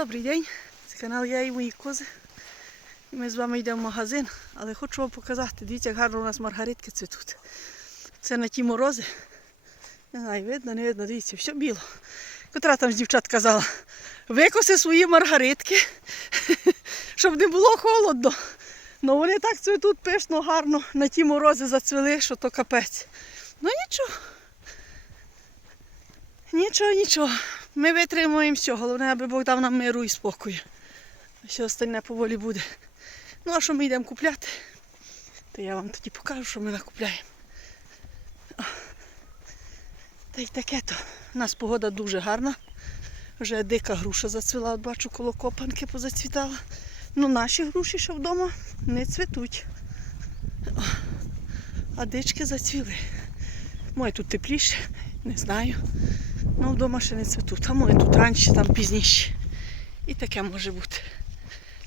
Добрий день, це канал Я і мої кози. І ми з вами йдемо в магазин, але хочу вам показати, дивіться, як гарно у нас маргаритки цвітуть. Це на ті морози. Не знаю, видно, не видно, дивіться, все біло. Котра там з дівчат казала, викоси свої маргаритки, щоб не було холодно. Ну вони так цвітуть пишно, гарно, на ті морози зацвіли, що то капець. Ну нічого. Нічого, нічого. Ми витримуємо все. Головне, аби Бог дав нам миру і спокою. Все остальне поволі буде. Ну, а що ми йдемо купляти, то я вам тоді покажу, що ми накупляємо. Та й таке то. У нас погода дуже гарна. Вже дика груша зацвіла, от бачу, коло копанки позацвітала. Ну, наші груші ще вдома не цвітуть. О. А дички зацвіли. Моє тут тепліше, не знаю. Ну, вдома ще не цвітуть. А моє тут раніше, там пізніше. І таке може бути.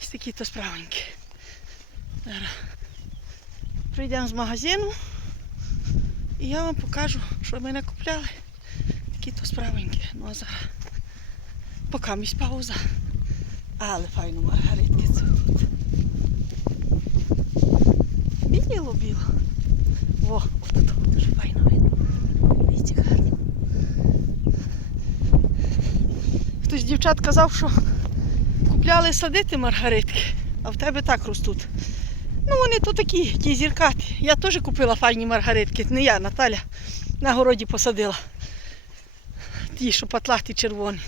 Ось такі то справенькі. Зараз прийдемо з магазину і я вам покажу, що ми не купляли. Такі то справенькі. Ну а зараз поки місь пауза. Але файно маргаритки цвітуть. Біло біло. Во, отут дуже файно видно. Дивіться гарно. Хтось з дівчат казав, що купляли садити маргаритки, а в тебе так ростуть. Ну, вони то такі, ті зіркаті. Я теж купила файні маргаритки. Не я, Наталя на городі посадила. Ті, що патлаті червоні.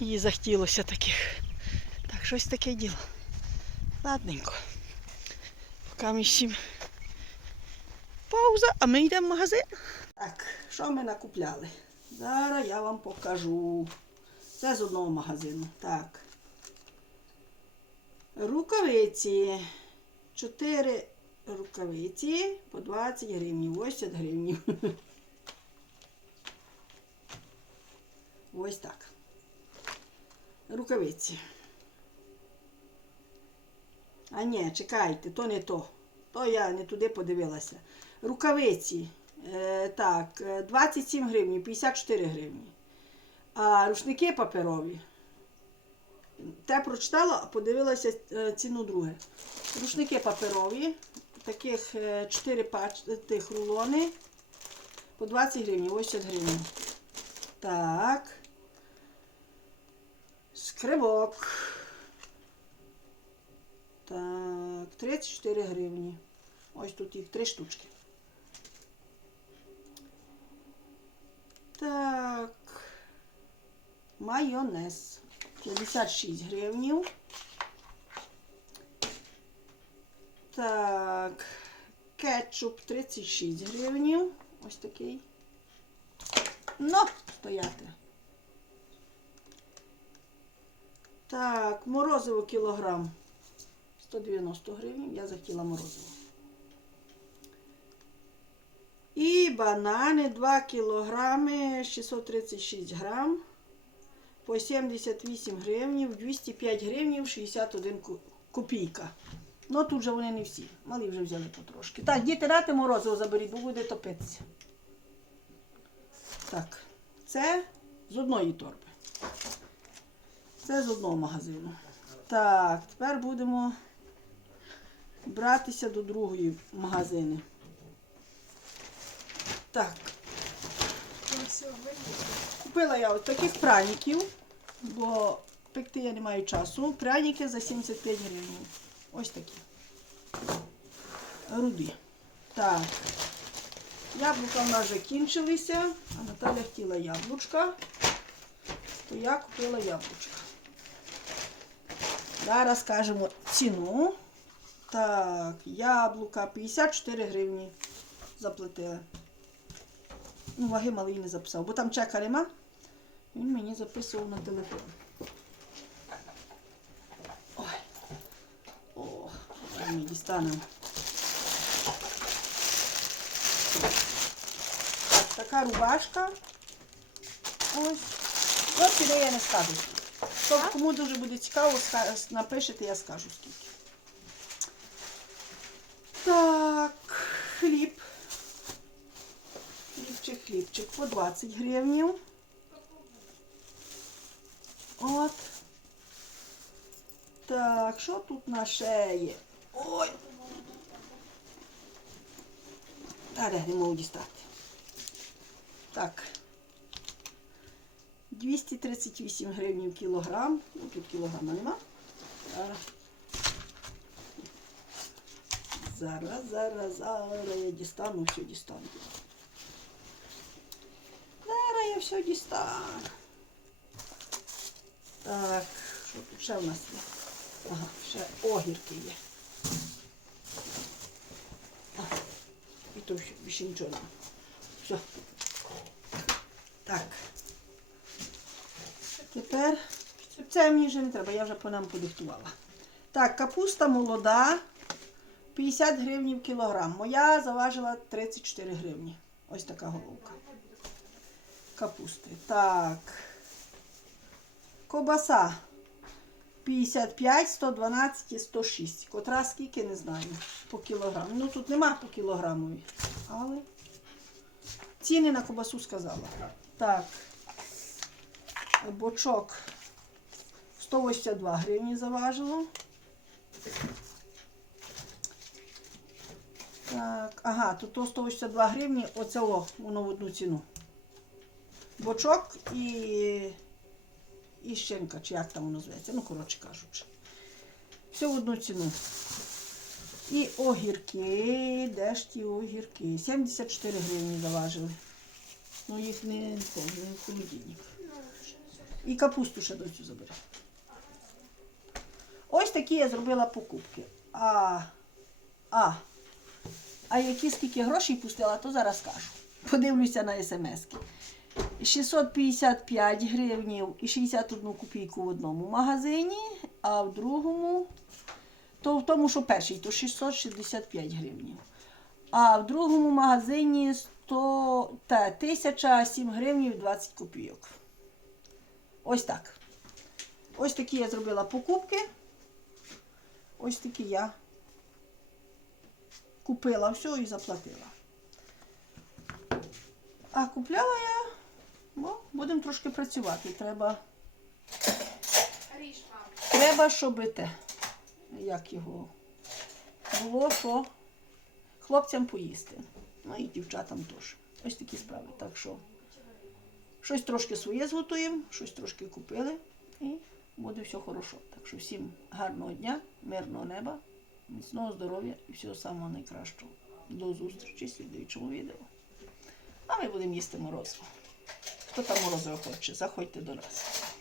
Їй захотілося таких. Так, щось таке діло. Ладненько. Поки ми всім пауза, а ми йдемо в магазин. Так, що ми накупляли? Зараз я вам покажу. Це з одного магазину. Так. Рукавиці. Чотири рукавиці по 20 гривень, 80 гривень. Ось так. Рукавиці. А ні, чекайте, то не то. То я не туди подивилася. Рукавиці. Е, так, е, 27 гривень, 54 гривні. А рушники паперові. Те прочитала, а подивилася е, ціну друге. Рушники паперові, таких 4 пач, тих рулони по 20 гривень, 80 гривень. Так. Скрибок. Так, 34 гривні. Ось тут їх три штучки. Так. Майонез. 56 гривнів. Так. Кетчуп 36 гривнів. Ось такий. Ну, стояти. Так, морозиво кілограм. 190 гривень. Я захотіла морозиво. І банани 2 кілограми 636 грам. По 78 гривнів, 205 гривнів, 61 копійка. Ну тут же вони не всі. Малі вже взяли потрошки. Так, діти, дати морозиво заберіть, бо буде топитися. Так, це з одної торби. Це з одного магазину. Так, тепер будемо братися до другої магазини. Так. Купила я от таких праників, бо пекти я не маю часу. Пряники за 75 гривень. Ось такі. Руді. Так. Яблука в нас вже кінчилися, а Наталя хотіла яблучка, то я купила яблучка. Зараз скажемо ціну. Так, яблука 54 гривні заплатила. Ну, ваги малий не записав, бо там чека нема. Він мені записував на телефон. Ой. О, ми дістанемо. Так, така рубашка. Ось. От піде я не скажу. Хто кому дуже буде цікаво, напишете, я скажу скільки. Так, хліб. Хлібчик, хлібчик по 20 гривнів. От. Так, що тут на шеї? Ой! Та не можу дістати. Так. 238 гривень кілограм. Ну, тут кілограма нема. Зараз. Зараз, зараз, зараз я дістану, все дістану. Зараз я все дістану. Так, ще в нас є? Ага, ще огірки є. А, і то більше нічого нема. Все. Так. Тепер це мені вже не треба, я вже по нам подиктувала. Так, капуста молода. 50 гривень кілограм. Моя заважила 34 гривні. Ось така головка. Капусти. Так. Кобаса. 55, 112 і 106. Котра скільки не знаю. По кілограму. Ну тут нема по кілограмові. Але ціни на кобасу сказала. Так. Бочок 182 гривні заважило. Так, ага, тут то 182 гривні, оце воно в одну ціну. Бочок і, і щенка, чи як там воно зветься, ну, коротше кажучи. Все в одну ціну. І огірки, де ж ті огірки? 74 гривні заважили. Ну їх не, не холодильник. І капусту ще доцю забери. Ось такі я зробила покупки. А, а, а які скільки грошей пустила, то зараз скажу. Подивлюся на смс-ки. 655 гривнів і 61 копійку в одному магазині, а в другому, то в тому, що перший, то 665 гривнів. А в другому магазині 100, та, 1007 гривнів 20 копійок. Ось так. Ось такі я зробила покупки. Ось такі я купила все і заплатила. А купляла я, бо будемо трошки працювати. Треба, треба, щоб те, як його було, що хлопцям поїсти. Ну і дівчатам теж. Ось такі справи. Так що щось трошки своє зготуємо, щось трошки купили і буде все хорошо. Так що всім гарного дня, мирного неба, міцного здоров'я і всього самого найкращого. До зустрічі в слідуючому відео. А ми будемо їсти морозиво. Хто там морозиво хоче, заходьте до нас.